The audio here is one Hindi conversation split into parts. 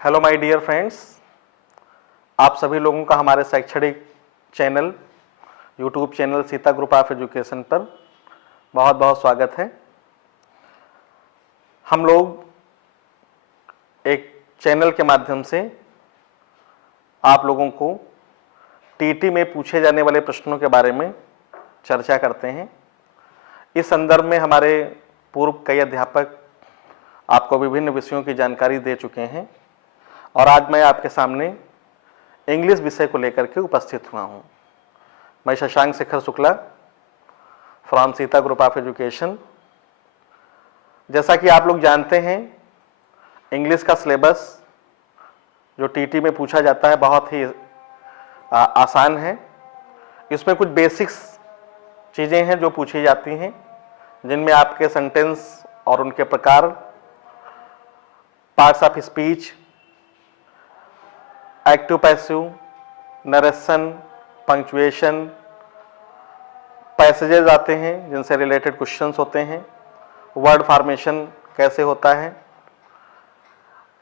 हेलो माय डियर फ्रेंड्स, आप सभी लोगों का हमारे शैक्षणिक channel YouTube channel Sita group of education पर बहुत बहुत स्वागत है। हम लोग एक चैनल के माध्यम से आप लोगों को टीटी में पूछे जाने वाले प्रश्नों के बारे में चर्चा करते हैं। इस संदर्भ में हमारे पूर्व कई अध्यापक आपको विभिन्न विषयों की जानकारी दे चुके हैं और आज मैं आपके सामने इंग्लिश विषय को लेकर के उपस्थित हुआ हूं। मैं Shashank Shekhar Shukla from Sita group of education. जैसा कि आप लोग जानते हैं, इंग्लिश का सिलेबस जो टीटी में पूछा जाता है बहुत ही आसान है। इसमें कुछ बेसिक्स चीज़ें हैं जो पूछी जाती हैं, जिनमें आपके सेंटेंस और उनके प्रकार, parts of speech, active passive, narration, punctuation, passages आते हैं जिनसे रिलेटेड क्वेश्चंस होते हैं, वर्ड फॉर्मेशन कैसे होता है।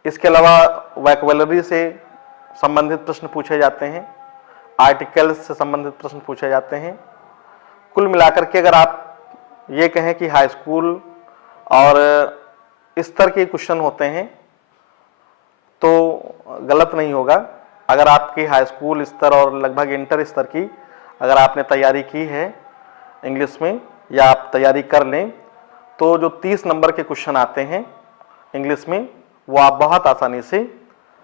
इसके अलावा वोकैबुलरी से संबंधित प्रश्न पूछे जाते हैं, आर्टिकल्स से संबंधित प्रश्न पूछे जाते हैं। कुल मिलाकर के अगर आप ये कहें कि हाई स्कूल और स्तर के क्वेश्चन होते हैं तो गलत नहीं होगा। अगर आपकी हाई स्कूल स्तर और लगभग इंटर स्तर की अगर आपने तैयारी की है इंग्लिश में या आप तैयारी कर लें तो जो 30 नंबर के क्वेश्चन आते हैं इंग्लिश में वो आप बहुत आसानी से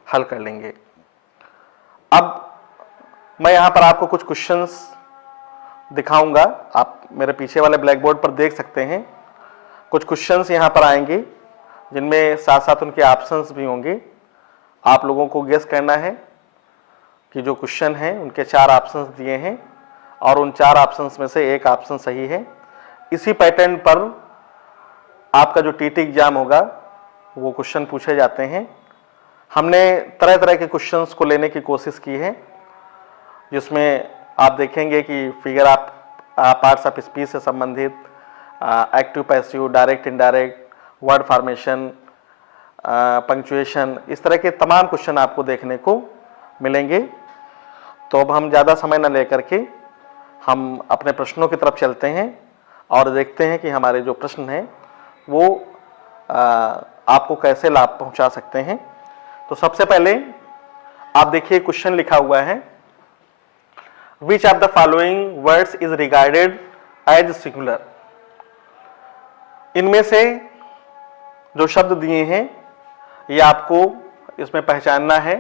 हल कर लेंगे। अब मैं यहाँ पर आपको कुछ क्वेश्चंस दिखाऊंगा। आप मेरे पीछे वाले ब्लैक बोर्ड पर देख सकते हैं। कुछ क्वेश्चंस यहाँ पर आएंगे जिनमें साथ साथ उनके ऑप्शंस भी होंगे। आप लोगों को गेस करना है कि जो क्वेश्चन है उनके 4 ऑप्शंस दिए हैं और उन 4 ऑप्शंस में से एक ऑप्शन सही है। इसी पैटर्न पर आपका जो टीटी एग्जाम होगा वो क्वेश्चन पूछे जाते हैं। हमने तरह तरह के क्वेश्चंस को लेने की कोशिश की है, जिसमें आप देखेंगे कि फिगर आप पार्ट्स ऑफ स्पीच से संबंधित, active passive, direct indirect, word formation, punctuation, इस तरह के तमाम क्वेश्चन आपको देखने को मिलेंगे। तो अब हम ज़्यादा समय न लेकर के हम अपने प्रश्नों की तरफ चलते हैं और देखते हैं कि हमारे जो प्रश्न हैं वो आपको कैसे लाभ पहुंचा सकते हैं। तो सबसे पहले आप देखिए क्वेश्चन लिखा हुआ है, which of the following words is regarded as singular. इनमें से जो शब्द दिए हैं ये आपको इसमें पहचानना है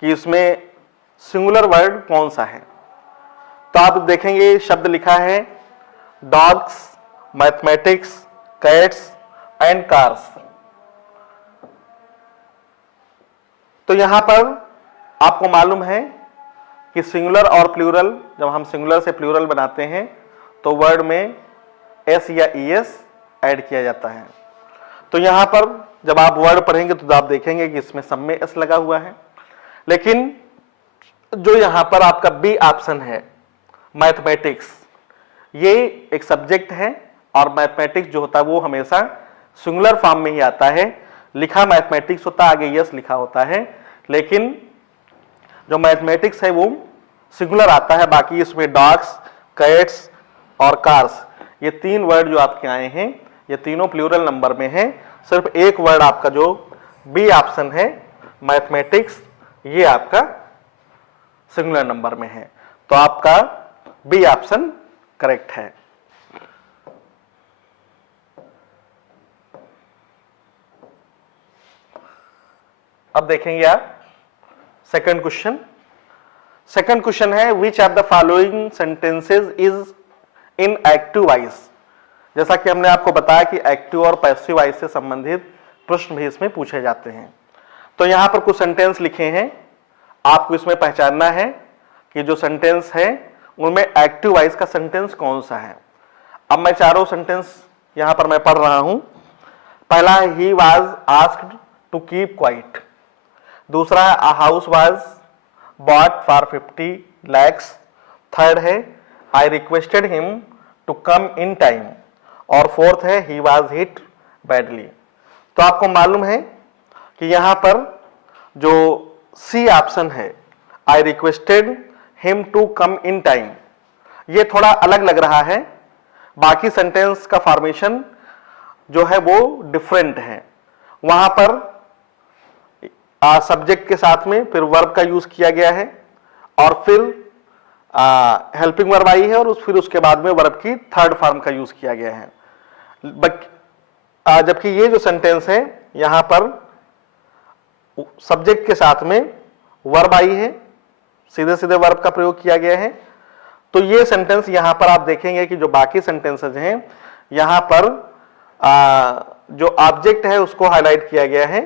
कि इसमें सिंगुलर वर्ड कौन सा है। तो आप देखेंगे शब्द लिखा है dogs, mathematics, cats and cars. तो यहां पर आपको मालूम है कि सिंगुलर और प्लूरल, जब हम सिंगुलर से प्लूरल बनाते हैं तो वर्ड में एस या ईएस ऐड किया जाता है। तो यहां पर जब आप वर्ड पढ़ेंगे तो आप देखेंगे कि इसमें सब में एस लगा हुआ है। लेकिन जो यहां पर आपका बी ऑप्शन है मैथमेटिक्स, ये एक सब्जेक्ट है और मैथमेटिक्स जो होता है वो हमेशा सिंगुलर फॉर्म में ही आता है। लिखा मैथमेटिक्स होता है, आगे यस लिखा होता है, लेकिन जो मैथमेटिक्स है वो सिंगुलर आता है। बाकी इसमें डॉग्स, कैट्स और कार्स, ये 3 वर्ड जो आपके आए हैं ये तीनों प्लूरल नंबर में है। सिर्फ एक वर्ड आपका जो बी ऑप्शन है मैथमेटिक्स, ये आपका सिंगुलर नंबर में है। तो आपका बी ऑप्शन करेक्ट है। अब देखेंगे आप सेकंड क्वेश्चन। सेकंड क्वेश्चन है which of the following sentences is in active voice. जैसा कि हमने आपको बताया कि एक्टिव और पैसिव वॉइस से संबंधित प्रश्न भी इसमें पूछे जाते हैं। तो यहां पर कुछ सेंटेंस लिखे हैं, आपको इसमें पहचानना है कि जो सेंटेंस है उनमें एक्टिव वॉइस का सेंटेंस कौन सा है। अब मैं चारों सेंटेंस यहां पर मैं पढ़ रहा हूं। पहला है he was asked to keep quiet. दूसरा है a house was bought for 50 lakhs। Third है I requested him to come in time. और फोर्थ है ही वाज हिट बैडली। तो आपको मालूम है कि यहां पर जो सी ऑप्शन है, I requested him to come in time, ये थोड़ा अलग लग रहा है, बाकी सेंटेंस का फॉर्मेशन जो है वो डिफरेंट है। वहां पर सब्जेक्ट के साथ में फिर वर्ब का यूज किया गया है और फिर हेल्पिंग वर्ब आई है और फिर उसके बाद में वर्ब की थर्ड फॉर्म का यूज किया गया है। जबकि ये जो सेंटेंस है यहां पर सब्जेक्ट के साथ में वर्ब आई है, सीधे सीधे वर्ब का प्रयोग किया गया है। तो ये सेंटेंस यहां पर आप देखेंगे कि जो बाकी सेंटेंसेज हैं यहां पर जो ऑब्जेक्ट है उसको हाईलाइट किया गया है,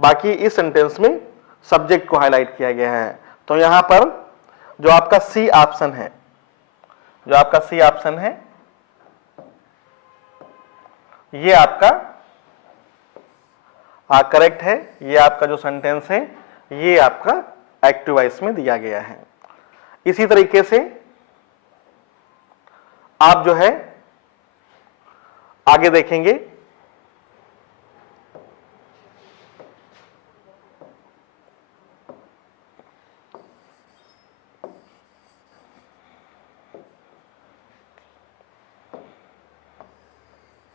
बाकी इस सेंटेंस में सब्जेक्ट को हाईलाइट किया गया है। तो यहां पर जो आपका सी ऑप्शन है, जो आपका सी ऑप्शन है ये आपका करेक्ट है। ये आपका जो सेंटेंस है ये आपका एक्टिव वॉइस में दिया गया है। इसी तरीके से आप जो है आगे देखेंगे,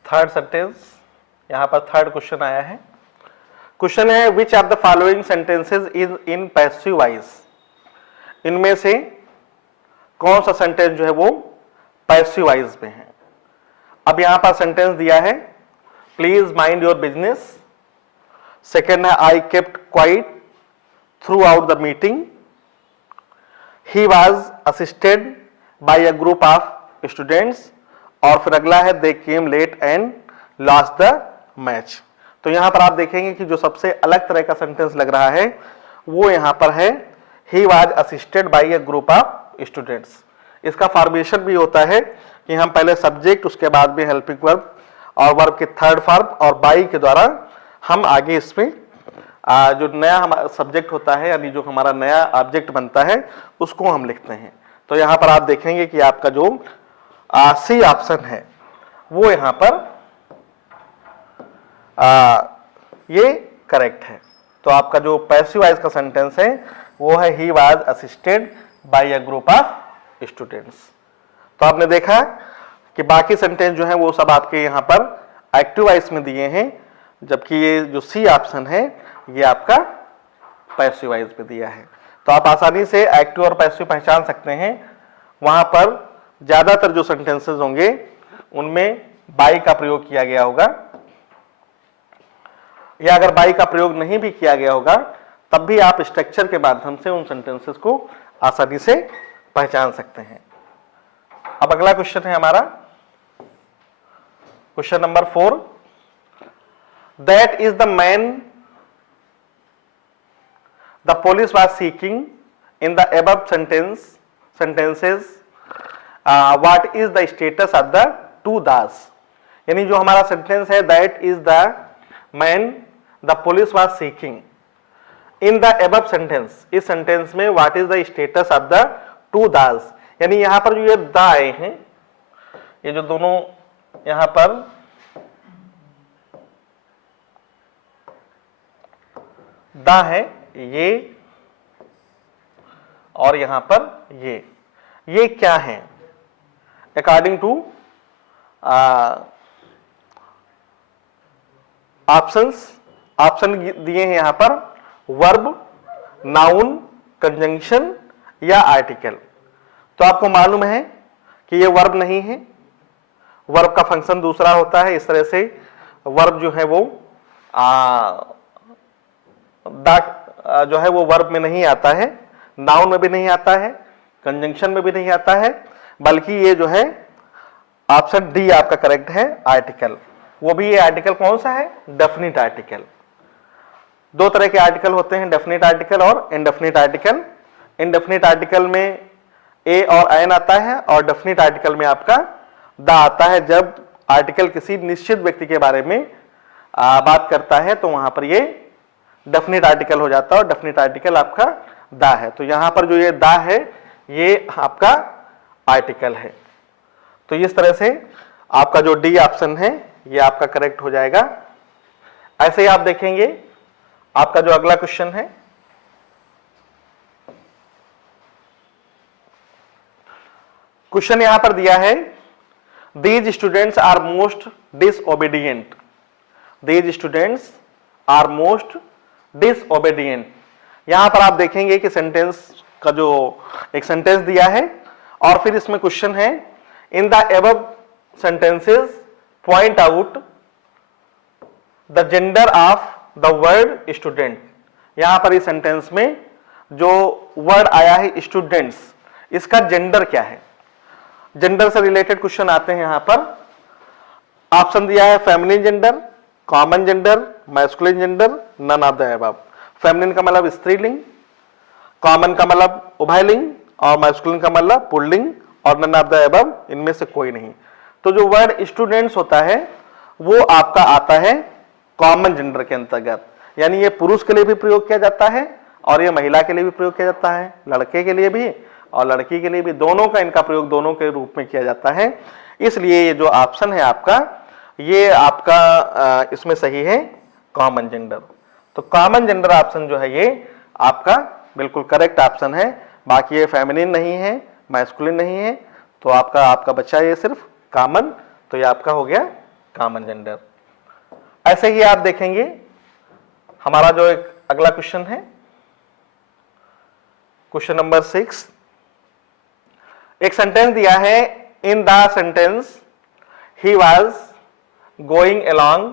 थर्ड सेंटेंस, यहां पर थर्ड क्वेश्चन आया है। क्वेश्चन है which of the following sentences is in passive voice, इनमें से कौन सा सेंटेंस जो है वो पैसिव वॉइस में है। अब यहां पर सेंटेंस दिया है please mind your business, second है I kept quiet throughout the meeting, he was assisted by a group of students, और फिर अगला है they came late and lost the match. तो यहां पर आप देखेंगे कि जो सबसे अलग तरह का सेंटेंस लग रहा है वो यहां पर है he was assisted by a group of students. इसका फॉर्मेशन भी होता है कि हम पहले सब्जेक्ट, उसके बाद में हेल्पिंग वर्ब और वर्ब के थर्ड फॉर्म और बाई के द्वारा हम आगे इसमें जो नया हमारा सब्जेक्ट होता है यानी जो हमारा नया ऑब्जेक्ट बनता है उसको हम लिखते हैं। तो यहां पर आप देखेंगे कि आपका जो सी ऑप्शन है वो यहां पर ये करेक्ट है। तो आपका जो पैसिव वॉइस का सेंटेंस है वो है he was assisted by a group of students. तो आपने देखा कि बाकी सेंटेंस जो है वो सब आपके यहां पर एक्टिव वॉइस में दिए हैं, जबकि ये जो सी ऑप्शन है ये आपका पैसिव वॉइस में दिया है। तो आप आसानी से एक्टिव और पैसिव पहचान सकते हैं। वहां पर ज्यादातर जो सेंटेंसेस होंगे उनमें बाई का प्रयोग किया गया होगा, या अगर बाई का प्रयोग नहीं भी किया गया होगा तब भी आप स्ट्रक्चर के माध्यम से उन सेंटेंसेस को आसानी से पहचान सकते हैं। अब अगला क्वेश्चन है हमारा question number 4, that is the man the police was seeking in the above sentences what is the status of the two the's. यानी जो हमारा सेंटेंस है that is the man the police was seeking in the above sentence, इस सेंटेंस में what is the status of the two the's, यानी यहां पर जो ये द आए हैं, ये जो दोनों यहां पर द है ये और यहां पर ये क्या है अकॉर्डिंग टू ऑप्शन दिए हैं यहां पर वर्ब, नाउन, कंजंक्शन या आर्टिकल। तो आपको मालूम है कि ये वर्ब नहीं है, वर्ब का फंक्शन दूसरा होता है। इस तरह से वर्ब जो है वो जो है वो वर्ब में नहीं आता है, नाउन में भी नहीं आता है, कंजंक्शन में भी नहीं आता है, बल्कि ये जो है ऑप्शन डी आपका करेक्ट है आर्टिकल। वो भी ये आर्टिकल कौन सा है, डेफिनिट आर्टिकल। दो तरह के आर्टिकल होते हैं, डेफिनिट आर्टिकल और इनडेफिनिट आर्टिकल। इनडेफिनिट आर्टिकल में ए और एन आता है और डेफिनिट आर्टिकल में आपका द आता है। जब आर्टिकल किसी निश्चित व्यक्ति के बारे में बात करता है तो वहां पर ये डेफिनिट आर्टिकल हो जाता है और डेफिनिट आर्टिकल आपका द है। तो यहां पर जो ये द है ये आपका आर्टिकल है। तो इस तरह से आपका जो डी ऑप्शन है ये आपका करेक्ट हो जाएगा। ऐसे ही आप देखेंगे आपका जो अगला क्वेश्चन है क्वेश्चन यहां पर दिया है, these students are most disobedient, these students are most disobedient. यहां पर आप देखेंगे कि सेंटेंस का जो एक सेंटेंस दिया है और फिर इसमें क्वेश्चन है, in the above sentences point out the gender of the word student. यहां पर इस सेंटेंस में जो वर्ड आया है स्टूडेंट्स, इसका जेंडर क्या है। जेंडर से रिलेटेड क्वेश्चन आते हैं। यहां पर ऑप्शन दिया है feminine gender, common gender, masculine gender, none of the above. Feminine का मतलब स्त्रीलिंग, कॉमन का मतलब उभयलिंग और मैस्कुलिन का मतलब पुल्लिंग और नन ऑफ द अबव इनमें से कोई नहीं। तो जो वर्ड स्टूडेंट्स होता है वो आपका आता है कॉमन जेंडर के अंतर्गत, यानी ये पुरुष के लिए भी प्रयोग किया जाता है और ये महिला के लिए भी प्रयोग किया जाता है, लड़के के लिए भी और लड़की के लिए भी, दोनों का इनका प्रयोग दोनों के रूप में किया जाता है। इसलिए ये जो ऑप्शन है आपका, ये आपका इसमें सही है कॉमन जेंडर। तो कॉमन जेंडर ऑप्शन जो है ये आपका बिल्कुल करेक्ट ऑप्शन है। बाकी ये फेमिनिन नहीं है, मैस्कुलिन नहीं है, तो आपका बच्चा ये सिर्फ कॉमन, तो ये आपका हो गया कॉमन जेंडर। ऐसे ही आप देखेंगे हमारा जो एक अगला क्वेश्चन है, क्वेश्चन नंबर 6। एक सेंटेंस दिया है, in the sentence he was going along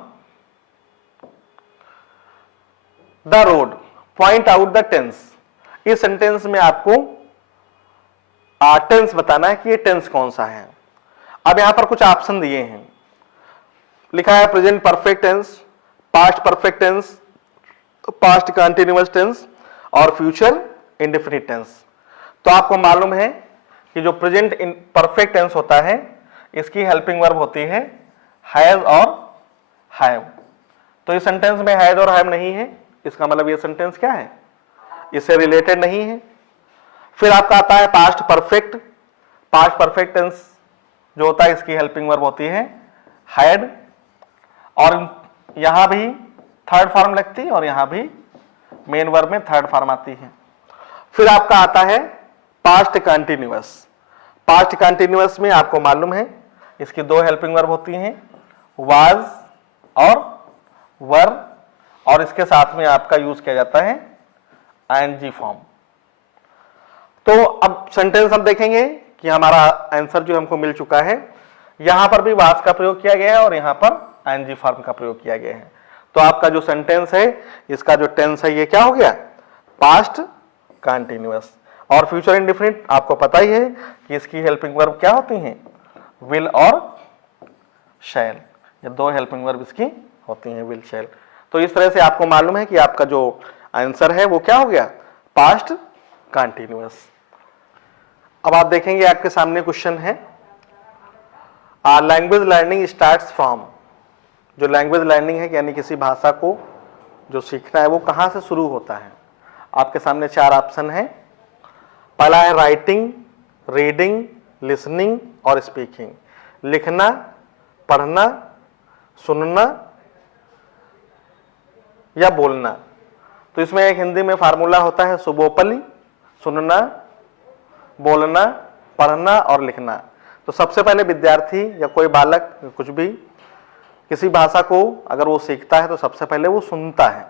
the road, point out the tense. इस सेंटेंस में आपको टेंस बताना है कि ये टेंस कौन सा है। अब यहां पर कुछ ऑप्शन दिए हैं, लिखा है present perfect tense, past perfect tense, past continuous tense और फ्यूचर इंडेफिनिट टेंस। तो आपको मालूम है कि जो प्रेजेंट परफेक्ट टेंस होता है इसकी हेल्पिंग वर्ब होती है हैज और हैव। तो इस सेंटेंस में हैज और हैव नहीं है, इसका मतलब ये सेंटेंस क्या है, इससे रिलेटेड नहीं है। फिर आपका आता है past perfect, past perfect tense जो होता है इसकी हेल्पिंग वर्ब होती है हैड, और यहां भी थर्ड फॉर्म लगती है और यहां भी मेन वर्ब में थर्ड फॉर्म आती है। फिर आपका आता है पास्ट कंटिन्यूअस। पास्ट कंटिन्यूअस में आपको मालूम है इसकी दो हेल्पिंग वर्ब होती हैं, वाज और वर, और इसके साथ में आपका यूज किया जाता है आईएनजी फॉर्म। तो अब सेंटेंस हम देखेंगे कि हमारा आंसर जो हमको मिल चुका है, यहां पर भी वाज का प्रयोग किया गया है और यहां पर आईएनजी फॉर्म का प्रयोग किया गया है। तो आपका जो सेंटेंस है इसका जो टेंस है ये क्या हो गया, पास्ट कंटिन्यूअस। और फ्यूचर इंडेफिनिट आपको पता ही है कि इसकी हेल्पिंग वर्ब क्या होती हैं, विल और शैल। ये दो हेल्पिंग वर्ब इसकी होती हैं, विल शैल। तो इस तरह से आपको मालूम है कि आपका जो आंसर है वो क्या हो गया, पास्ट कंटिन्यूअस। अब आप देखेंगे आपके सामने क्वेश्चन है, लैंग्वेज लर्निंग स्टार्ट्स फ्रॉम। जो लैंग्वेज लर्निंग है यानी किसी भाषा को जो सीखना है वो कहां से शुरू होता है। आपके सामने चार ऑप्शन है। पहला है राइटिंग, रीडिंग, लिसनिंग और स्पीकिंग। लिखना, पढ़ना, सुनना या बोलना। तो इसमें एक हिंदी में फार्मूला होता है सुबोपली, सुनना, बोलना, पढ़ना और लिखना। तो सबसे पहले विद्यार्थी या कोई बालक कुछ भी किसी भाषा को अगर वो सीखता है तो सबसे पहले वो सुनता है।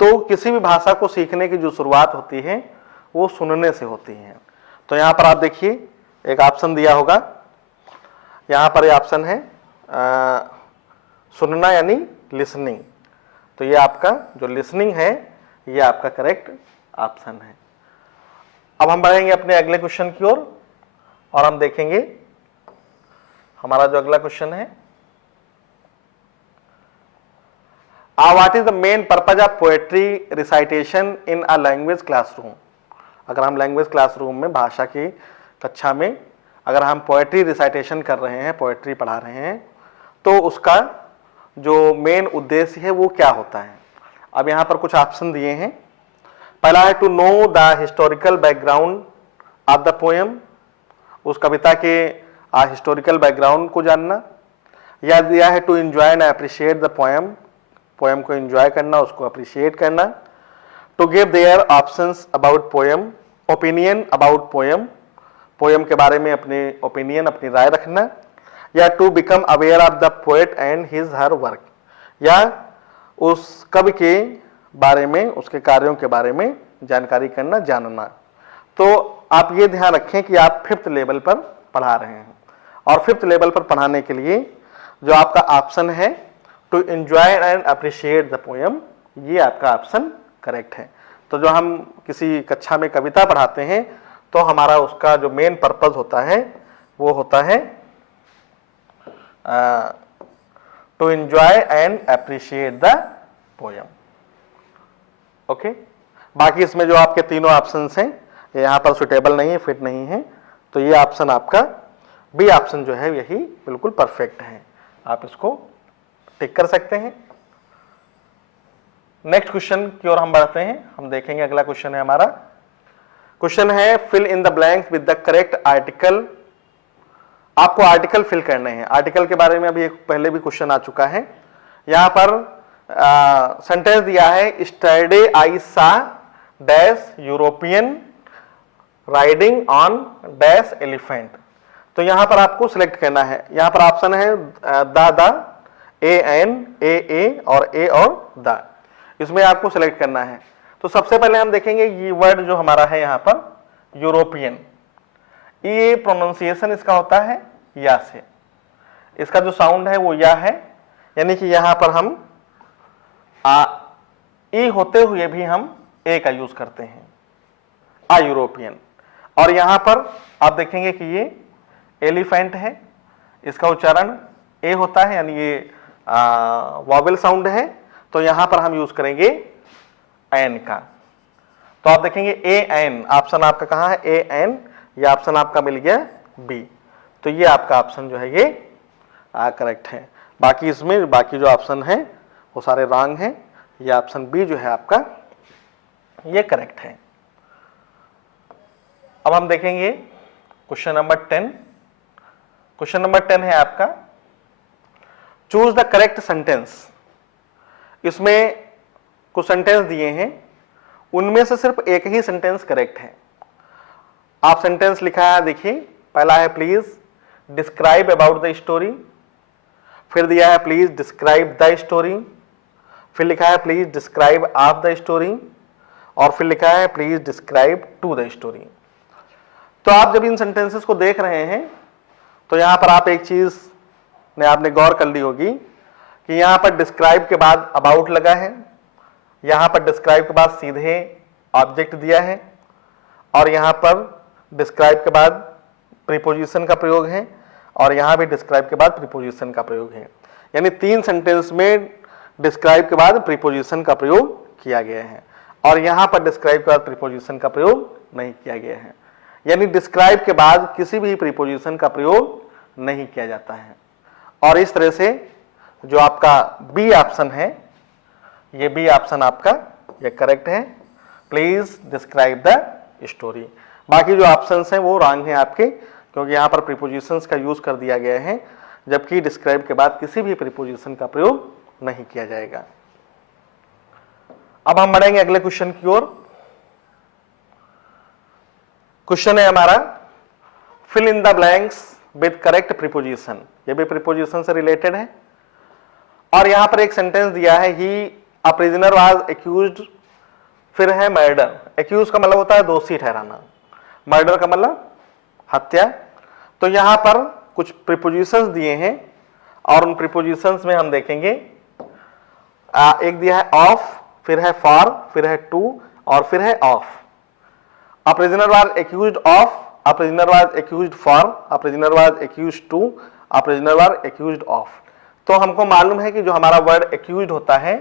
तो किसी भी भाषा को सीखने की जो शुरुआत होती है वो सुनने से होती है। तो यहाँ पर आप देखिए एक ऑप्शन दिया होगा, यहाँ पर ये ऑप्शन है सुनना यानी लिसनिंग। तो ये आपका जो लिसनिंग है ये आपका करेक्ट ऑप्शन है। अब हम बढ़ेंगे अपने अगले क्वेश्चन की ओर और हम देखेंगे हमारा जो अगला क्वेश्चन है, what is the main purpose of poetry recitation in a language classroom. अगर हम लैंग्वेज क्लासरूम में भाषा की कक्षा में अगर हम पोएट्री रिसाइटेशन कर रहे हैं, पोएट्री पढ़ा रहे हैं, तो उसका जो मेन उद्देश्य है वो क्या होता है। अब यहाँ पर कुछ ऑप्शन दिए हैं। पहला है to know the historical background of the poem, उस कविता के हिस्टोरिकल बैकग्राउंड को जानना। या दिया है to enjoy and appreciate the poem, poem को एंजॉय करना, उसको अप्रिशिएट करना। To give their options about poem, opinion about poem, poem के बारे में अपनी ओपिनियन, अपनी राय रखना, या to become aware of the poet and his her work, या उस कवि के बारे में, उसके कार्यों के बारे में जानकारी करना, जानना। तो आप ये ध्यान रखें कि आप 5th लेवल पर पढ़ा रहे हैं, और 5th लेवल पर पढ़ाने के लिए जो आपका ऑप्शन है to enjoy and appreciate the poem, ये आपका ऑप्शन करेक्ट है। तो जो हम किसी कक्षा में कविता पढ़ाते हैं तो हमारा उसका जो मेन पर्पस होता है वो होता है to enjoy and appreciate the poem. Okay, बाकी इसमें जो आपके तीनों ऑप्शंस हैं ये यहाँ पर सुटेबल नहीं है, फिट नहीं है, तो ये ऑप्शन आपका बी ऑप्शन जो है यही बिल्कुल परफेक्ट है, आप इसको टिक कर सकते हैं। नेक्स्ट क्वेश्चन की ओर हम बढ़ते हैं, हम देखेंगे अगला क्वेश्चन है हमारा। क्वेश्चन है fill in the blanks with the correct article. आपको आर्टिकल फिल करने हैं। आर्टिकल के बारे में अभी एक पहले भी क्वेश्चन आ चुका है। यहां पर सेंटेंस दिया है स्टरडे आई सा dash European riding on dash elephant. तो यहां पर आपको सिलेक्ट करना है। यहां पर ऑप्शन है द ए और ए और द, इसमें आपको सिलेक्ट करना है। तो सबसे पहले हम देखेंगे ये वर्ड जो हमारा है यहां पर यूरोपियन, ये प्रोनाउंसिएशन इसका होता है या से, इसका जो साउंड है वो या है, यानी कि यहां पर हम ई होते हुए भी हम ए का यूज करते हैं, आ यूरोपियन। और यहां पर आप देखेंगे कि ये एलिफेंट है, इसका उच्चारण ए होता है, यानी ये वॉवेल साउंड है, तो यहां पर हम यूज करेंगे एन का। तो आप देखेंगे ए एन, ऑप्शन आपका कहां है ए एन, ये ऑप्शन आपका मिल गया बी। तो ये आपका ऑप्शन जो है ये करेक्ट है। बाकी इसमें बाकी जो ऑप्शन है वो सारे रॉन्ग हैं, ये ऑप्शन बी जो है आपका ये करेक्ट है। अब हम देखेंगे क्वेश्चन नंबर 10। क्वेश्चन नंबर 10 है आपका चूज द करेक्ट सेंटेंस। इसमें कुछ सेंटेंस दिए हैं, उनमें से सिर्फ एक ही सेंटेंस करेक्ट है। आप सेंटेंस लिखा है, देखिए पहला है please describe about the story, फिर दिया है प्लीज डिस्क्राइब द स्टोरी, फिर लिखा है please describe of the story, और फिर लिखा है please describe to the story. तो आप जब इन सेंटेंसेस को देख रहे हैं तो यहां पर आप एक चीज ने आपने गौर कर ली होगी कि यहां पर डिस्क्राइब के बाद अबाउट लगा है, यहां पर डिस्क्राइब के बाद सीधे ऑब्जेक्ट दिया है, और यहां पर डिस्क्राइब के बाद प्रीपोजिशन का प्रयोग है, और यहां भी डिस्क्राइब के बाद प्रीपोजिशन का प्रयोग है। यानी 3 सेंटेंस में डिस्क्राइब के बाद प्रीपोजिशन का प्रयोग किया गया है, और यहां पर डिस्क्राइब के बाद प्रीपोजिशन का प्रयोग नहीं किया गया है। यानी डिस्क्राइब के बाद किसी भी प्रीपोजिशन का प्रयोग नहीं किया जाता है। और इस तरह से जो आपका बी ऑप्शन है, ये बी ऑप्शन आपका ये करेक्ट है, प्लीज डिस्क्राइब द स्टोरी। बाकी जो ऑप्शंस हैं वो रॉन्ग हैं आपके, क्योंकि यहां पर प्रीपोजिशंस का यूज कर दिया गया है, जबकि डिस्क्राइब के बाद किसी भी प्रीपोजिशन का प्रयोग नहीं किया जाएगा। अब हम बढ़ेंगे अगले क्वेश्चन की ओर। क्वेश्चन है हमारा fill in the blanks with correct preposition. ये भी प्रीपोजिशन से रिलेटेड है, और यहां पर एक सेंटेंस दिया है ही अ प्रिजनर वाज एक्यूज्ड, फिर है मर्डर। एक्यूज का मतलब होता है दोषी ठहराना, मर्डर का मतलब हत्या। तो यहां पर कुछ प्रीपोजिशंस दिए हैं, और उन प्रीपोजिशंस में हम देखेंगे एक दिया है ऑफ, फिर है फॉर, फिर है टू, और फिर है of. A prisoner was accused of, a prisoner was accused for, a prisoner was accused to, a prisoner was accused of. तो हमको मालूम है कि जो हमारा वर्ड एक्यूज्ड होता है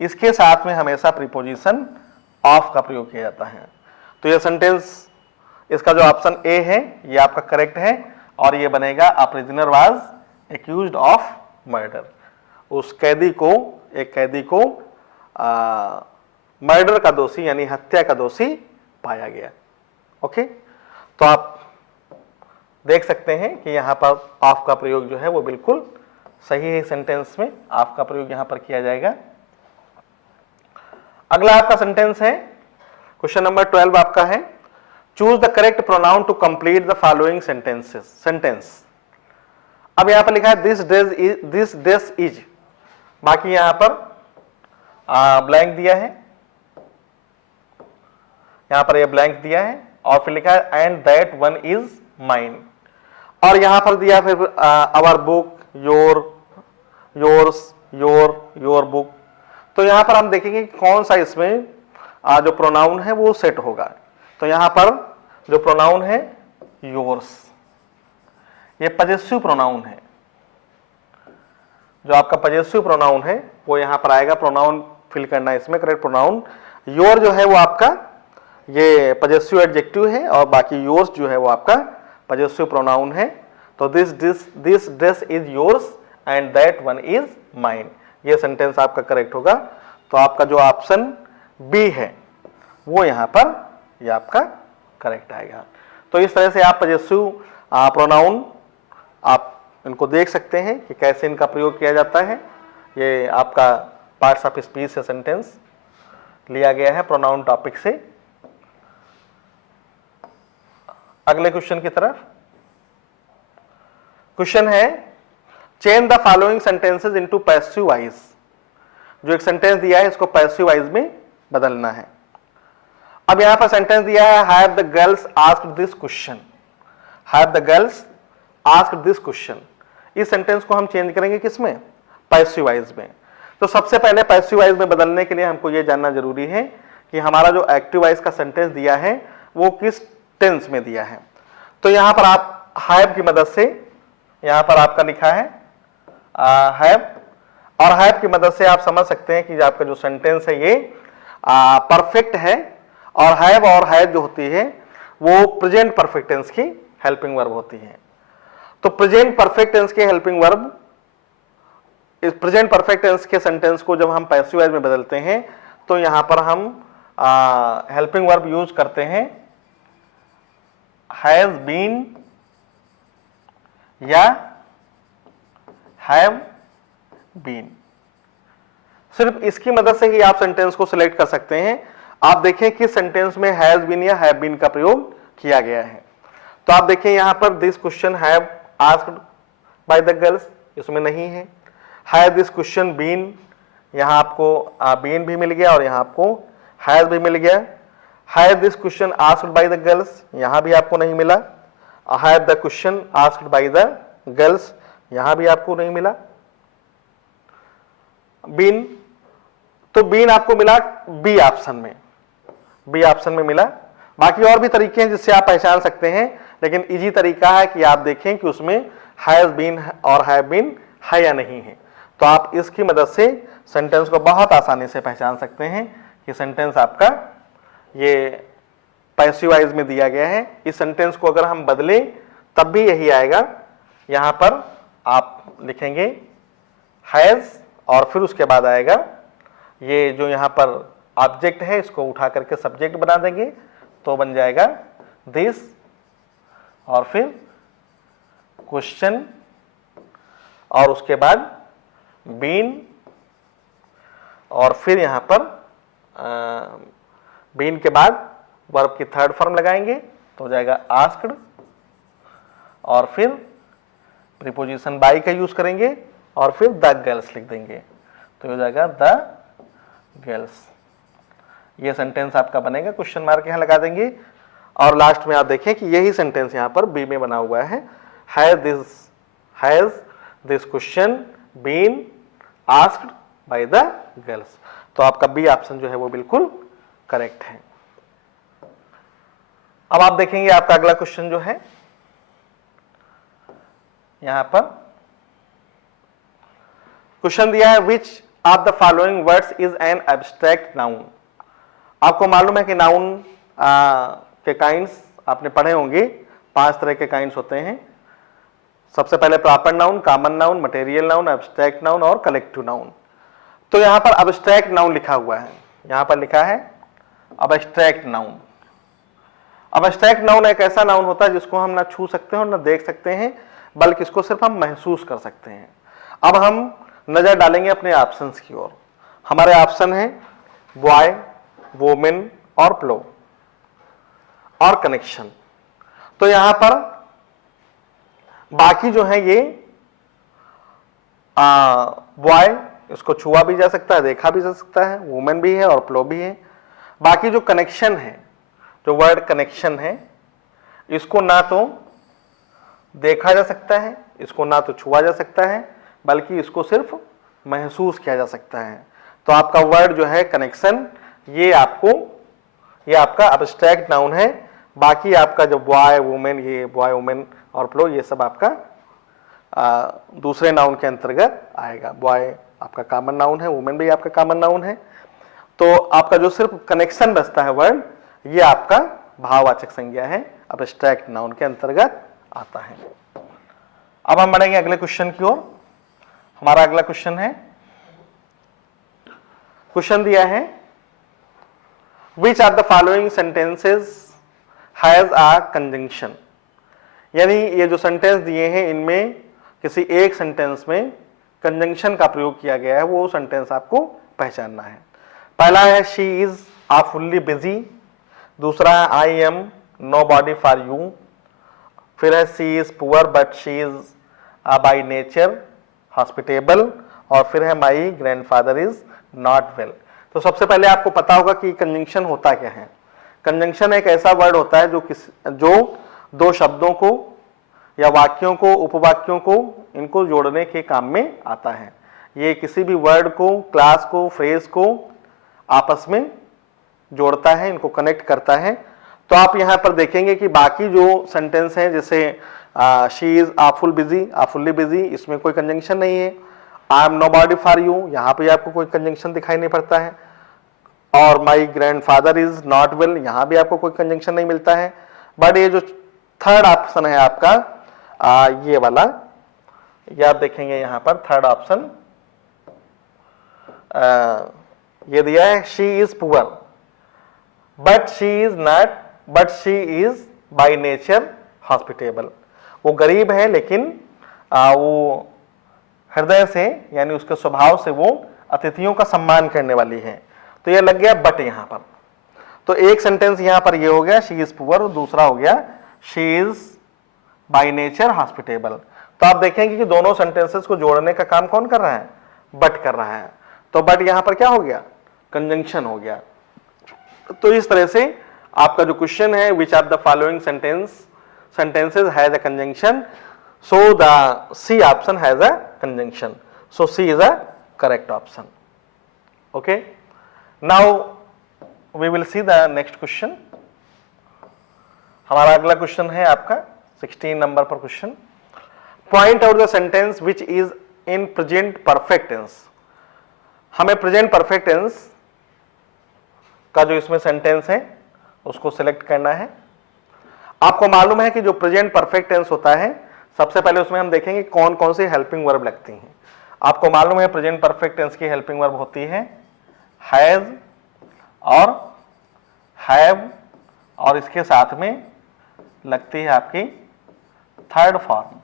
इसके साथ में हमेशा प्रीपोजिशन ऑफ का प्रयोग किया जाता है। तो ये सेंटेंस, इसका जो ऑप्शन ए है ये आपका करेक्ट है, और ये बनेगा अ prisoner was accused of murder. उस कैदी को, एक कैदी को मर्डर का दोषी यानी हत्या का दोषी पाया गया। ओके, तो आप देख सकते हैं कि यहां पर ऑफ का प्रयोग जो है वो बिल्कुल सही है। सेंटेंस में ऑफ का प्रयोग यहां पर किया जाएगा। अगला आपका सेंटेंस है क्वेश्चन नंबर 12 आपका है choose the correct pronoun to complete the following sentence. अब यहां पर लिखा है दिस ड्रेस इज, बाकी यहां पर ब्लैंक दिया है, यहां पर ये ब्लैंक दिया है और फिर लिखा है and that one is mine, और यहां पर दिया फिर our book, yours, your book. तो यहां पर हम देखेंगे कौन सा इसमें जो प्रोनाउन है वो सेट होगा। तो यहां पर जो प्रोनाउन है योर्स, ये पजेसिव प्रोनाउन है, जो आपका पजेसिव प्रोनाउन है वो यहां पर आएगा। प्रोनाउन फिल करना है इसमें, करेक्ट प्रोनाउन। योर जो है वो आपका ये पजेसिव एडजेक्टिव है और बाकी योर्स जो है वो आपका पजेसिव प्रोनाउन है। तो this dress is yours and that one is mine, ये सेंटेंस आपका करेक्ट होगा। तो आपका जो ऑप्शन बी है वो यहां पर ये आपका करेक्ट आएगा। तो इस तरह से आप पजेसिव प्रोनाउन आप इनको देख सकते हैं कि कैसे इनका प्रयोग किया जाता है। ये आपका पार्ट्स ऑफ स्पीच से सेंटेंस लिया गया है प्रोनाउन टॉपिक से। अगले क्वेश्चन की तरफ। क्वेश्चन है change the following sentences into passive voice. जो एक सेंटेंस दिया है इसको पैसिव वॉइस में बदलना है। अब यहां पर सेंटेंस दिया है have the girls asked this question, have the girls asked this question. इस सेंटेंस को हम चेंज करेंगे किसमें? पैसिव वॉइस में। तो सबसे पहले पैसिव वॉइस में बदलने के लिए हमको यह जानना जरूरी है कि हमारा जो एक्टिव वॉइस का सेंटेंस दिया है वो किस टेंस में दिया है। तो यहां पर आप हैव की मदद से, यहां पर आपका लिखा है हैव, और हैव की मदद से आप समझ सकते हैं कि आपका जो सेंटेंस है ये परफेक्ट है। और हैव जो होती है वो प्रेजेंट परफेक्ट टेंस की हेल्पिंग वर्ब होती है। तो प्रेजेंट परफेक्ट टेंस के हेल्पिंग वर्ब, इस प्रेजेंट परफेक्ट टेंस के सेंटेंस को जब हम पैसिव वॉइस में बदलते हैं तो यहां पर हम हेल्पिंग वर्ब यूज करते हैं हैज बीन या हैव बीन। सिर्फ इसकी मदद से ही आप सेंटेंस को सिलेक्ट कर सकते हैं। आप देखें कि सेंटेंस में हैज बीन या हैव बीन का प्रयोग किया गया है। तो आप देखें यहां पर this question have asked by the girls, इसमें नहीं है। हैव दिस क्वेश्चन बीन, यहां आपको बीन भी मिल गया और यहां आपको हैज भी मिल गया। Have this question asked by the girls, यहां भी आपको नहीं मिला। Have the question asked by the girls, यहां भी आपको नहीं मिला। बीन, तो बीन आपको मिला बी ऑप्शन में, बी ऑप्शन में मिला। बाकी और भी तरीके हैं जिससे आप पहचान सकते हैं, लेकिन इजी तरीका है कि आप देखें कि उसमें हैज बीन और हैव बीन है या नहीं है। तो आप इसकी मदद से सेंटेंस को बहुत आसानी से पहचान सकते हैं कि सेंटेंस आपका ये पैसिव वॉइस में दिया गया है। इस सेंटेंस को अगर हम बदलें तब भी यही आएगा। यहां पर आप लिखेंगे हैज और फिर उसके बाद आएगा ये जो यहां पर ऑब्जेक्ट है, इसको उठा करके सब्जेक्ट बना देंगे तो बन जाएगा दिस, और फिर क्वेश्चन, और उसके बाद बीन, और फिर यहां पर बीन के बाद वर्ब की थर्ड फॉर्म लगाएंगे तो हो जाएगा आस्क्ड, और फिर प्रीपोजिशन बाय का यूज करेंगे और फिर द गर्ल्स लिख देंगे तो हो जाएगा द गर्ल्स। ये सेंटेंस आपका बनेगा, क्वेश्चन मार्क यहां लगा देंगे। और लास्ट में आप देखें कि यही सेंटेंस यहां पर बी में बना हुआ है, has this question been asked by the girls. तो आपका बी ऑप्शन जो है वो बिल्कुल करेक्ट है। अब आप देखेंगे आपका अगला क्वेश्चन जो है, यहां पर क्वेश्चन दिया है which of the following words is an abstract noun. आपको मालूम है कि नाउन के काइंड्स आपने पढ़े होंगे, 5 तरह के काइंड्स होते हैं। सबसे पहले proper noun, common noun, material noun, abstract noun और कलेक्टिव नाउन। तो यहां पर एब्स्ट्रैक्ट नाउन लिखा हुआ है, यहां पर लिखा है एब्स्ट्रैक्ट नाउन। एब्स्ट्रैक्ट नाउन एक ऐसा नाउन होता है जिसको हम ना छू सकते हैं और ना देख सकते हैं, बल्कि इसको सिर्फ हम महसूस कर सकते हैं। अब हम नजर डालेंगे अपने ऑप्शंस की ओर। हमारे ऑप्शन है बॉय, वोमेन और प्लो। और कनेक्शन। तो यहां पर बाकी जो है ये बॉय, इसको छुआ भी जा सकता है, देखा भी जा सकता है, वुमेन भी है और प्लो भी है। बाकी जो कनेक्शन है, जो वर्ड कनेक्शन है, इसको ना तो देखा जा सकता है, इसको ना तो छुआ जा सकता है, बल्कि इसको सिर्फ महसूस किया जा सकता है। तो आपका वर्ड जो है कनेक्शन, ये आपका अब्स्ट्रैक्ट नाउन है। बाकी आपका जो बॉय वुमेन, ये बॉय वुमेन और प्लो, ये सब आपका दूसरे नाउन के अंतर्गत आएगा। बॉय आपका कॉमन नाउन है, वुमेन भी आपका कॉमन नाउन है। तो आपका जो सिर्फ कनेक्शन बचता है वर्ड, ये आपका भाववाचक संज्ञा है, अब्स्ट्रैक्ट नाउन के अंतर्गत आता है। अब हम बढ़ेंगे अगले क्वेश्चन की ओर। हमारा अगला क्वेश्चन है, क्वेश्चन दिया है which are the following sentences has a conjunction. यानी ये जो सेंटेंस दिए हैं, इनमें किसी एक सेंटेंस में कंजंक्शन का प्रयोग किया गया है, वो सेंटेंस आपको पहचानना है। पहला है शी इज फुल्ली बिजी, दूसरा है I am nobody for you, फिर है she is poor but she is by nature hospitable, और फिर है my grandfather is not well. तो सबसे पहले आपको पता होगा कि कंजंक्शन होता क्या है। कंजंक्शन एक ऐसा वर्ड होता है जो दो शब्दों को या वाक्यों को, उपवाक्यों को, इनको जोड़ने के काम में आता है। ये किसी भी वर्ड को, क्लास को, फ्रेज को आपस में जोड़ता है, इनको कनेक्ट करता है। तो आप यहां पर देखेंगे कि बाकी जो सेंटेंस हैं, जैसे शी इज फुल्ली बिजी, इसमें कोई कंजंक्शन नहीं है। I am nobody for you, यहां पे आपको कोई कंजंक्शन दिखाई नहीं पड़ता है। और माई ग्रैंडफादर इज नॉट वेल, यहां भी आपको कोई कंजंक्शन नहीं मिलता है। बट ये जो थर्ड ऑप्शन है आपका, ये वाला, ये आप देखेंगे यहां पर थर्ड ऑप्शन ये दिया है, she is poor but she is by nature hospitable. वो गरीब है, लेकिन वो हृदय से, यानी उसके स्वभाव से वो अतिथियों का सम्मान करने वाली है। तो ये लग गया बट यहां पर। तो एक सेंटेंस यहां पर ये हो गया शी इज पुअर, और दूसरा हो गया she is by nature hospitable. तो आप देखेंगे कि दोनों सेंटेंसेस को जोड़ने का काम कौन कर रहा है? बट कर रहा है। तो बट यहां पर क्या हो गया? कंजंक्शन हो गया। तो इस तरह से आपका जो क्वेश्चन है, which of the following sentences has a conjunction, so the C option has a conjunction, so C is a correct option. Okay, now we will see the next question. हमारा अगला क्वेश्चन है आपका 16 नंबर पर question, point out the sentence which is in present perfect tense. हमें प्रेजेंट परफेक्ट टेंस का जो इसमें सेंटेंस है उसको सिलेक्ट करना है। आपको मालूम है कि जो प्रेजेंट परफेक्ट टेंस होता है, सबसे पहले उसमें हम देखेंगे कौन कौन सी हेल्पिंग वर्ब लगती हैं। आपको मालूम है प्रेजेंट परफेक्ट टेंस की हेल्पिंग वर्ब होती है हैज और हैव, और इसके साथ में लगती है आपकी थर्ड फॉर्म।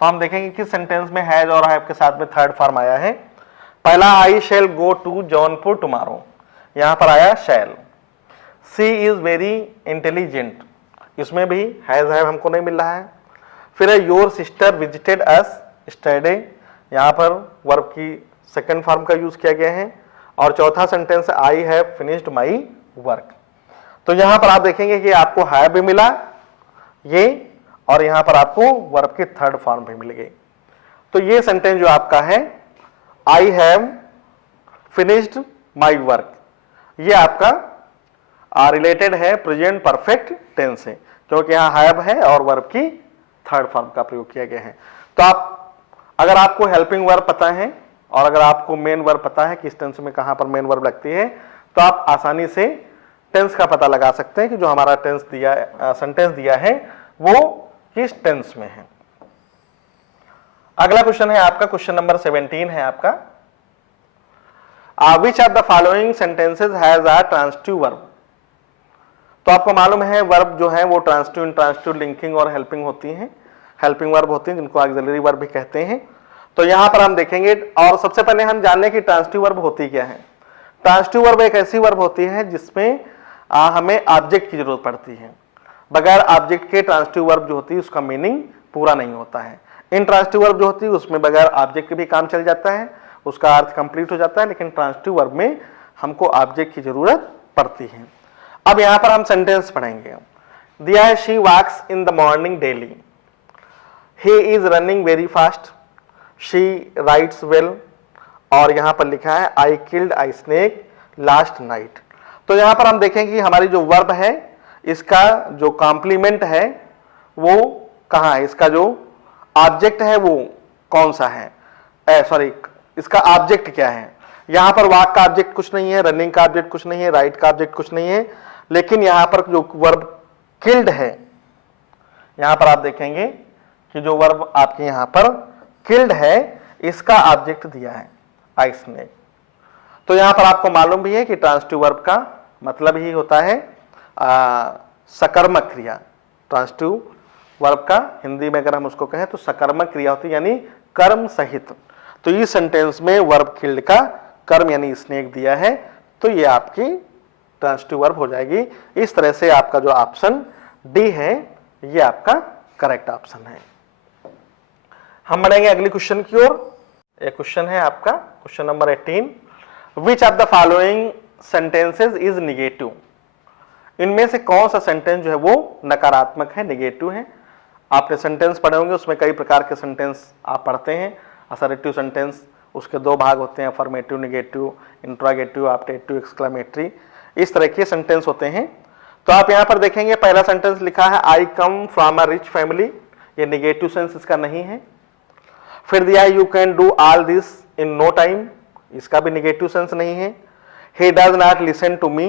तो हम देखेंगे किस सेंटेंस में हैज और हैव के साथ में थर्ड फॉर्म आया है। पहला, आई शैल गो टू जौनपुर टुमारो, यहां पर आया शैल। सी इज वेरी इंटेलिजेंट, इसमें भी हैज हैव हमको नहीं मिल रहा है। फिर है योर सिस्टर विजिटेड अस स्टरडे, यहां पर वर्ब की सेकंड फॉर्म का यूज किया गया है। और चौथा sentence I have finished my work. तो यहां पर आप देखेंगे कि आपको हैव भी मिला ये, और यहां पर आपको वर्ब की थर्ड फॉर्म भी मिल गई। तो ये सेंटेंस जो आपका है I have finished my work, ये आपका रिलेटेड है प्रेजेंट परफेक्ट टेंस से, क्योंकि यहां हैव है और वर्ब की थर्ड फॉर्म का प्रयोग किया गया है। तो अगर आपको हेल्पिंग वर्ब पता है और अगर आपको मेन वर्ब पता है किस टेंस में कहां पर मेन वर्ब लगती है, तो आप आसानी से टेंस का पता लगा सकते हैं कि जो हमारा सेंटेंस दिया है वो किस टेंस में है। अगला क्वेश्चन है आपका क्वेश्चन नंबर 17 है आपका, विच of the following sentences has a transitive verb. तो आपको मालूम है वर्ब जो है वो ट्रांसिटिव, इंट्रांसिटिव, लिंकिंग और हेल्पिंग होती हैं। हेल्पिंग वर्ब होती हैं जिनको ऑक्सिलरी वर्ब भी कहते हैं। तो यहां पर हम देखेंगे, और सबसे पहले हम जान लें कि ट्रांसिटिव वर्ब होती क्या है। ट्रांसिटिव वर्ब एक ऐसी वर्ब होती है जिसमें हमें ऑब्जेक्ट की जरूरत पड़ती है। बगैर ऑब्जेक्ट के ट्रांजिटिव वर्ब जो होती है उसका मीनिंग पूरा नहीं होता है। इंट्रांजिटिव वर्ब जो होती है उसमें बगैर ऑब्जेक्ट के भी काम चल जाता है, उसका अर्थ कंप्लीट हो जाता है, लेकिन ट्रांजिटिव वर्ब में हमको ऑब्जेक्ट की जरूरत पड़ती है। अब यहां पर हम सेंटेंस पढ़ेंगे। दिया है she walks in the morning daily, he is running very fast, she writes well, और यहां पर लिखा है I killed I snake last night. तो यहां पर हम देखेंगे कि हमारी जो वर्ब है इसका जो कॉम्प्लीमेंट है वो कहां है, इसका जो ऑब्जेक्ट है वो कौन सा है, सॉरी इसका ऑब्जेक्ट क्या है। यहां पर वॉक का ऑब्जेक्ट कुछ नहीं है, रनिंग का ऑब्जेक्ट कुछ नहीं है, राइट का ऑब्जेक्ट कुछ नहीं है, लेकिन यहां पर जो वर्ब किल्ड है, यहां पर आप देखेंगे कि जो वर्ब आपके यहां पर किल्ड है इसका ऑब्जेक्ट दिया है आई स्नेक। तो यहां पर आपको मालूम भी है कि ट्रांजिटिव वर्ब का मतलब ही होता है सकर्मक क्रिया। ट्रांजिटिव वर्ब का हिंदी में अगर हम उसको कहें तो सकर्मक क्रिया होती है, यानी कर्म सहित। तो इस सेंटेंस में वर्ब किल्ड का कर्म यानी स्नेक दिया है, तो ये आपकी ट्रांजिटिव वर्ब हो जाएगी। इस तरह से आपका जो ऑप्शन डी है ये आपका करेक्ट ऑप्शन है। हम बढ़ेंगे अगली क्वेश्चन की ओर। ये क्वेश्चन है आपका question number 18, which of the following sentences is negative. इनमें से कौन सा सेंटेंस जो है वो नकारात्मक है, निगेटिव है। आपने सेंटेंस पढ़े होंगे, उसमें कई प्रकार के सेंटेंस आप पढ़ते हैं। असर्टिव सेंटेंस, उसके दो भाग होते हैं, affirmative, negative, interrogative, optative, exclamatory, इस तरह के सेंटेंस होते हैं। तो आप यहां पर देखेंगे पहला सेंटेंस लिखा है I come from a rich family, ये निगेटिव सेंस इसका नहीं है। फिर दिया है you can do all this in no time, इसका भी निगेटिव सेंस नहीं है। He does not listen to me,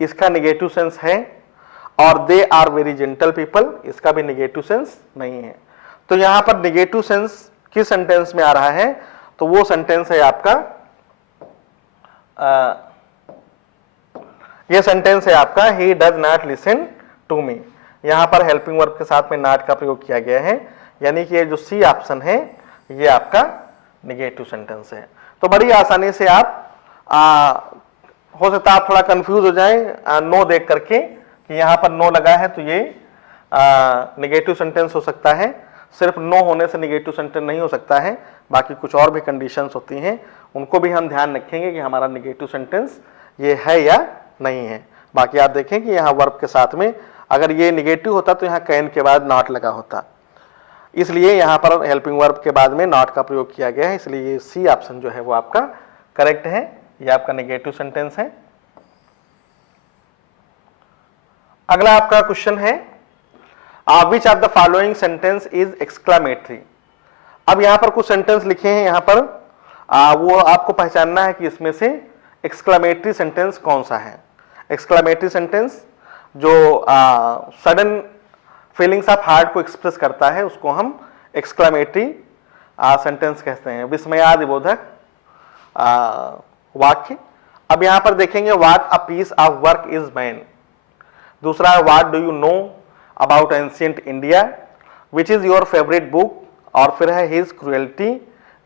इसका निगेटिव सेंस है। और they are very gentle people, इसका भी निगेटिव सेंस नहीं है। तो यहां पर निगेटिव सेंस किस सेंटेंस में आ रहा है, तो वो सेंटेंस है आपका ये सेंटेंस है आपका he does not listen to me. यहां पर हेल्पिंग वर्ब के साथ में नॉट का प्रयोग किया गया है, यानी कि ये जो सी ऑप्शन है ये आपका निगेटिव सेंटेंस है। तो बड़ी आसानी से आप हो सकता है आप थोड़ा कंफ्यूज हो जाएं नो देख करके कि यहां पर नो लगा है तो ये निगेटिव सेंटेंस हो सकता है। सिर्फ नो होने से निगेटिव सेंटेंस नहीं हो सकता है, बाकी कुछ और भी कंडीशंस होती हैं, उनको भी हम ध्यान रखेंगे कि हमारा निगेटिव सेंटेंस ये है या नहीं है। बाकी आप देखें कि यहाँ वर्ब के साथ में अगर ये निगेटिव होता तो यहाँ कैन के बाद नॉट लगा होता, इसलिए यहाँ पर हेल्पिंग वर्ब के बाद में नॉट का प्रयोग किया गया है, इसलिए ये सी ऑप्शन जो है वो आपका करेक्ट है, ये आपका निगेटिव सेंटेंस है। अगला आपका क्वेश्चन है which of the following sentence is exclamatory. अब यहां पर कुछ सेंटेंस लिखे हैं, यहां पर वो आपको पहचानना है कि इसमें से एक्सक्लामेटरी सेंटेंस कौन सा है। एक्सक्लामेटरी सेंटेंस जो सडन फीलिंग्स ऑफ हार्ट को एक्सप्रेस करता है उसको हम एक्सक्लामेटरी सेंटेंस कहते हैं, विस्मयादिबोधक वाक्य। अब यहां पर देखेंगे what a piece of work is man. दूसरा है what do you know about ancient India, which is your favourite book, और फिर है his cruelty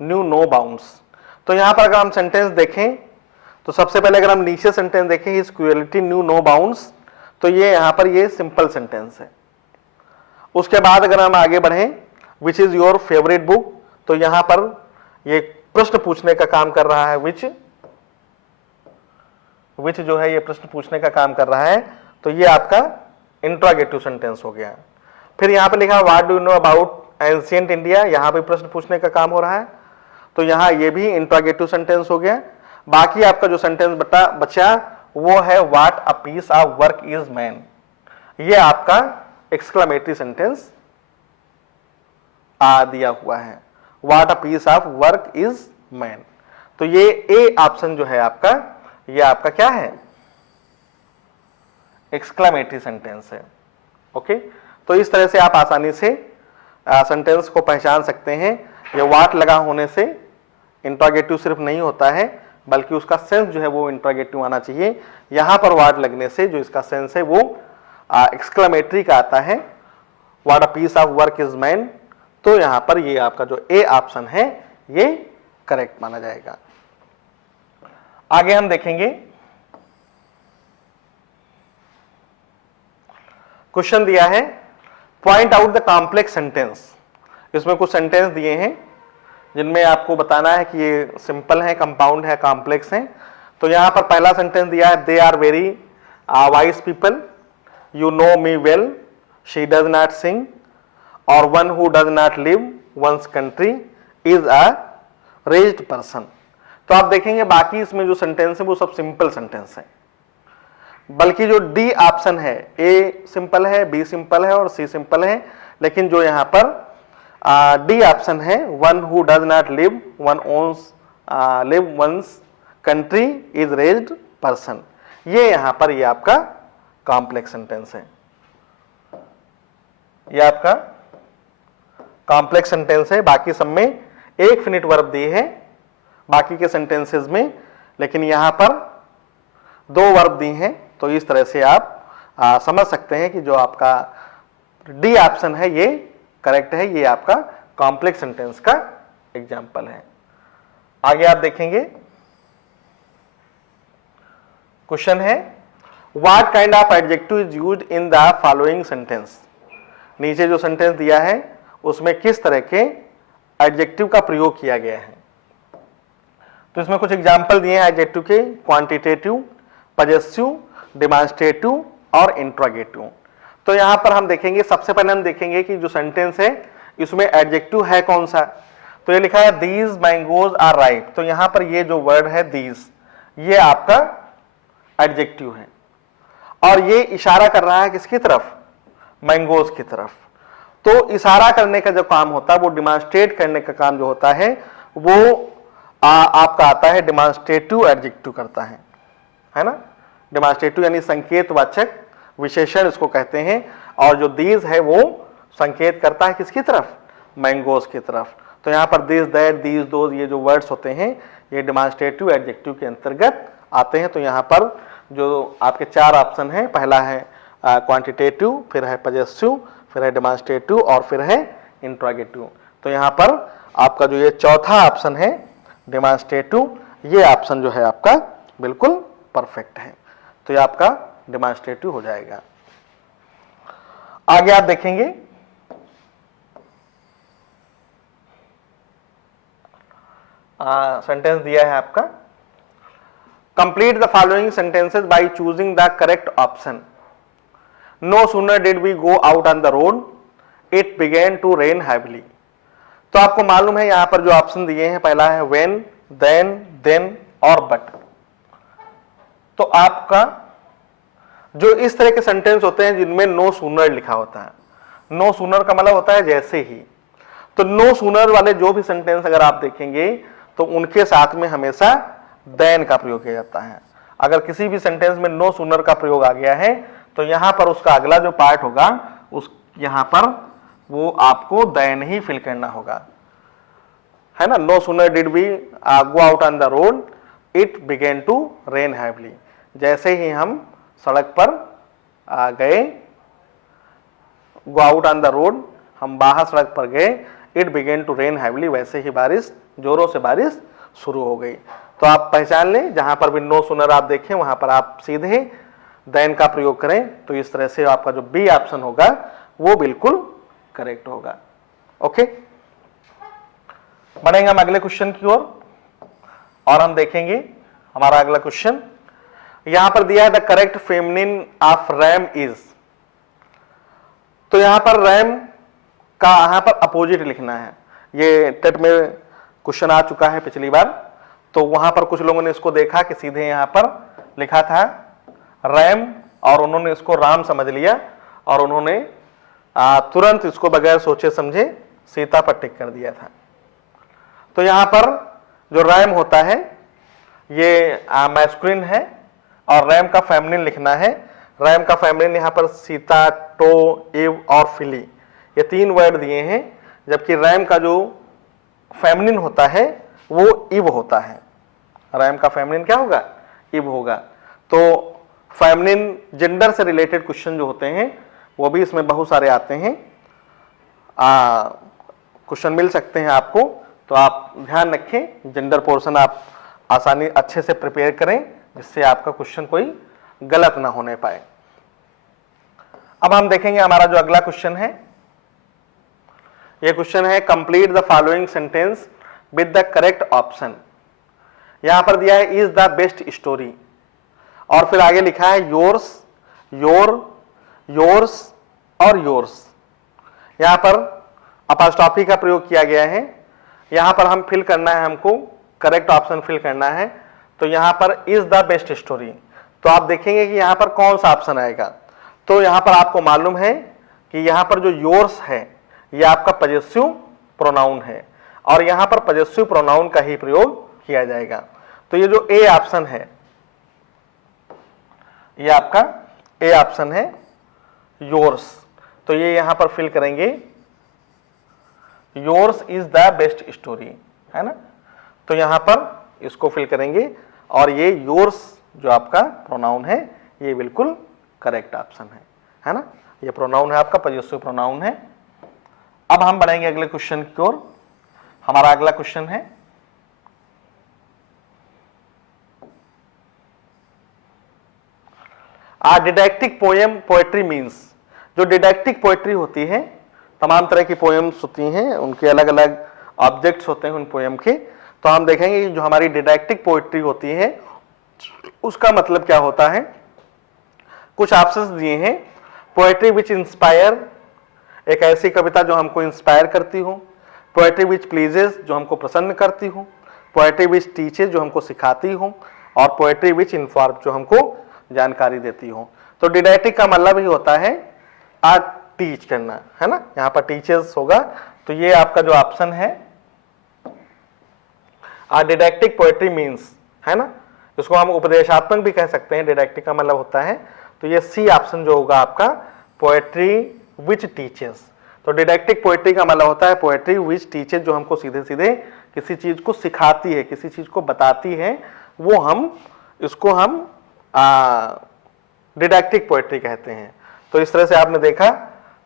knew no bounds. तो यहां पर अगर हम सेंटेंस देखें तो सबसे पहले अगर हम नीचे सेंटेंस देखें his cruelty knew no bounds, तो ये यहां पर ये सिंपल सेंटेंस है। उसके बाद अगर हम आगे बढ़ें विच इज योर फेवरेट बुक, तो यहां पर ये प्रश्न पूछने का काम कर रहा है, विच जो है ये प्रश्न पूछने का काम कर रहा है, तो ये आपका इंट्रोगेटिव सेंटेंस हो गया। फिर यहां पे लिखा what do you know about ancient India, यहां पे प्रश्न पूछने का काम हो रहा है, तो यहां ये भी इंट्रोगेटिव सेंटेंस हो गया। बाकी आपका जो सेंटेंस बचा वो है what a piece of work is man, ये आपका एक्सक्लेमेटरी सेंटेंस दिया हुआ है, what a piece of work is man. तो ये ए ऑप्शन जो है आपका, ये आपका क्या है, एक्सक्लेमेटरी सेंटेंस है। ओके, तो इस तरह से आप आसानी से सेंटेंस को पहचान सकते हैं। ये व्हाट लगा होने से इंट्रोगेटिव सिर्फ नहीं होता है, बल्कि उसका सेंस जो है वो इंट्रोगेटिव आना चाहिए। यहां पर व्हाट लगने से जो इसका सेंस है वो एक्सक्लेमेटरी का आता है, what a piece of work is man. तो यहां पर ये आपका जो ए ऑप्शन है ये करेक्ट माना जाएगा। आगे हम देखेंगे क्वेश्चन दिया है point out the complex sentence. इसमें कुछ सेंटेंस दिए हैं जिनमें आपको बताना है कि ये सिंपल है, कंपाउंड है, कॉम्प्लेक्स है। तो यहां पर पहला सेंटेंस दिया है, they are very wise people, you know me well, she does not sing, और one who does not live one's country is a raised person. तो आप देखेंगे बाकी इसमें जो सेंटेंस है वो सब सिंपल सेंटेंस है, बल्कि जो डी ऑप्शन है, ए सिंपल है, बी सिंपल है और सी सिंपल है, लेकिन जो यहां पर डी ऑप्शन है, one who does not live one's country is raised person, ये यहां पर ये आपका कॉम्प्लेक्स सेंटेंस है। ये आपका कॉम्प्लेक्स सेंटेंस है। बाकी सब में एक फिनिट वर्ब दी है बाकी के सेंटेंसेस में, लेकिन यहां पर दो वर्ब दी हैं। तो इस तरह से आप समझ सकते हैं कि जो आपका डी ऑप्शन है ये करेक्ट है, ये आपका कॉम्प्लेक्स सेंटेंस का एग्जाम्पल है। आगे आप देखेंगे क्वेश्चन है, what kind of adjective is used in the following sentence. नीचे जो सेंटेंस दिया है उसमें किस तरह के एडजेक्टिव का प्रयोग किया गया है। तो इसमें कुछ एग्जाम्पल दिए हैं एडजेक्टिव के, क्वांटिटेटिव, पजेसिव, डिमॉन्स्ट्रेटिव और इंट्रोगेटिव। तो यहां पर हम देखेंगे, सबसे पहले हम देखेंगे कि जो सेंटेंस है इसमें एडजेक्टिव है कौन सा। तो ये लिखा है दीज मैंगोज आर राइप। तो यहां पर ये जो वर्ड है दीज, ये आपका एडजेक्टिव है और ये इशारा कर रहा है किसकी तरफ, मैंगोज की तरफ। तो इशारा करने का जो काम होता है, वो डिमॉन्स्ट्रेट करने का काम जो होता है वो आपका आता है डिमॉन्स्ट्रेटिव एडजेक्टिव करता है ना। डिमॉन्स्ट्रेटिव यानी संकेतवाचक विशेषण इसको कहते हैं, और जो दीज है वो संकेत करता है किसकी तरफ, मैंगोज की तरफ। तो यहाँ पर दिस, दैट, दीज, दोज, ये जो वर्ड्स होते हैं ये डिमॉन्स्ट्रेटिव एडजेक्टिव के अंतर्गत आते हैं। तो यहाँ पर जो आपके चार ऑप्शन हैं, पहला है क्वांटिटेटिव, फिर है पजेसिव, फिर है डिमॉन्स्ट्रेटिव और फिर है इंट्रोगेटिव। तो यहाँ पर आपका जो ये चौथा ऑप्शन है डिमॉन्स्ट्रेटिव, ये ऑप्शन जो है आपका बिल्कुल परफेक्ट है। तो ये आपका डिमॉन्स्ट्रेटिव हो जाएगा। आगे आप देखेंगे सेंटेंस दिया है आपका, complete the following sentences by choosing the correct option. No sooner did we go out on the road it began to rain heavily. तो आपको मालूम है यहां पर जो ऑप्शन दिए हैं, पहला है व्हेन, देन और बट। तो आपका जो इस तरह के सेंटेंस होते हैं जिनमें नो सूनर लिखा होता है, नो सूनर का मतलब होता है जैसे ही। तो नो सूनर वाले जो भी सेंटेंस अगर आप देखेंगे तो उनके साथ में हमेशा देन का प्रयोग किया जाता है। अगर किसी भी सेंटेंस में नो सूनर का प्रयोग आ गया है तो यहां पर उसका अगला जो पार्ट होगा उस यहां पर वो आपको देन ही फिल करना होगा, है ना। No sooner did we go out on the road it began to rain heavily. जैसे ही हम सड़क पर गए, go out on the road, हम बाहर सड़क पर गए, it began to rain heavily, वैसे ही बारिश, जोरों से बारिश शुरू हो गई। तो आप पहचान लें, जहां पर भी नो सूनर आप देखें वहां पर आप सीधे देन का प्रयोग करें। तो इस तरह से आपका जो बी ऑप्शन होगा वो बिल्कुल करेक्ट होगा। ओके, बढ़ेंगे हम अगले क्वेश्चन की ओर और हम देखेंगे हमारा अगला क्वेश्चन यहां पर दिया है the correct feminine of RAM is. तो यहां पर रैम का यहां पर अपोजिट लिखना है। ये टेट में क्वेश्चन आ चुका है पिछली बार, तो वहां पर कुछ लोगों ने इसको देखा कि सीधे यहां पर लिखा था रैम और उन्होंने इसको राम समझ लिया और उन्होंने तुरंत इसको बगैर सोचे समझे सीता पर टिक कर दिया था। तो यहां पर जो रैम होता है ये मैस्कुलिन है और रैम का फेमिनिन लिखना है। रैम का फेमिनिन यहां पर सीता, टो, इव और फिली, ये तीन वर्ड दिए हैं, जबकि रैम का जो फेमिनिन होता है वो इव होता है। रैम का फेमिनिन क्या होगा, इव होगा। तो फेमिनिन जेंडर से रिलेटेड क्वेश्चन जो होते हैं वो भी इसमें बहुत सारे आते हैं, क्वेश्चन मिल सकते हैं आपको। तो आप ध्यान रखें, जेंडर पोर्शन आप आसानी अच्छे से प्रिपेयर करें जिससे आपका क्वेश्चन कोई गलत ना होने पाए। अब हम देखेंगे हमारा जो अगला क्वेश्चन है, ये क्वेश्चन है complete the following sentence with the correct option. यहां पर दिया है इज द बेस्ट स्टोरी, और फिर आगे लिखा है योर्स, योर, योर्स और योर्स। यहां पर अपॉस्ट्रोफी का प्रयोग किया गया है। यहां पर हम फिल करना है, हमको करेक्ट ऑप्शन फिल करना है। तो यहां पर इज द बेस्ट स्टोरी, तो आप देखेंगे कि यहां पर कौन सा ऑप्शन आएगा। तो यहां पर आपको मालूम है कि यहां पर जो योर्स है यह आपका पजेसिव प्रोनाउन है, और यहां पर पजेसिव प्रोनाउन का ही प्रयोग किया जाएगा। तो ये जो ए ऑप्शन है, ये आपका ए ऑप्शन है योर्स, तो ये यहां पर फिल करेंगे yours is the best story, है ना। तो यहां पर इसको फिल करेंगे, और ये योर्स जो आपका प्रोनाउन है ये बिल्कुल करेक्ट ऑप्शन है ना। ये प्रोनाउन है आपका, पजेसिव प्रोनाउन है। अब हम बढ़ेंगे अगले क्वेश्चन की ओर। हमारा अगला क्वेश्चन है डिडैक्टिक पोएम पोएट्री मीन्स। जो डिडैक्टिक पोएट्री होती है, तमाम तरह की पोएम्स होती हैं, उनके अलग अलग ऑब्जेक्ट्स होते हैं उन पोएम के। तो हम देखेंगे कि जो हमारी डिडैक्टिक पोएट्री होती है उसका मतलब क्या होता है। कुछ ऑप्शंस दिए हैं। पोएट्री विच इंस्पायर, एक ऐसी कविता जो हमको इंस्पायर करती हो। पोएट्री विच प्लीजेस, जो हमको प्रसन्न करती हो। पोएट्री विच टीचेस, जो हमको सिखाती हो। और पोएट्री विच इन्फॉर्म, जो हमको जानकारी देती हो। तो डिडैक्टिक का मतलब ही होता है टीच करना, है ना। यहाँ पर टीचर्स होगा, तो ये आपका जो ऑप्शन है डिडैक्टिक पोएट्री मीन्स, है ना। इसको हम उपदेशात्मक भी कह सकते हैं, डिडैक्टिक का मतलब होता है। तो ये सी ऑप्शन जो होगा आपका पोएट्री विच टीचर्स। तो डिडैक्टिक पोएट्री का मतलब होता है पोएट्री विच टीचर्स, जो हमको सीधे सीधे किसी चीज को सिखाती है, किसी चीज को बताती है, वो हम इसको हम डिडैक्टिक पोएट्री कहते हैं। तो इस तरह से आपने देखा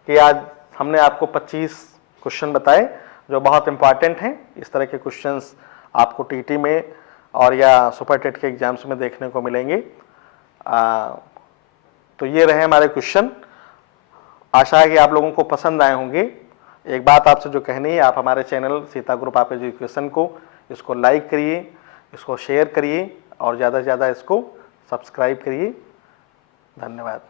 कि आज हमने आपको 25 क्वेश्चन बताए जो बहुत इंपॉर्टेंट हैं। इस तरह के क्वेश्चंस आपको टीटी में और या सुपर टेट के एग्जाम्स में देखने को मिलेंगे। तो ये रहे हमारे क्वेश्चन। आशा है कि आप लोगों को पसंद आए होंगे। एक बात आपसे जो कहनी है, आप हमारे चैनल सीता ग्रुप आप एजुकेशन को इसको लाइक करिए, इसको शेयर करिए और ज़्यादा से ज़्यादा इसको सब्सक्राइब करिए। धन्यवाद।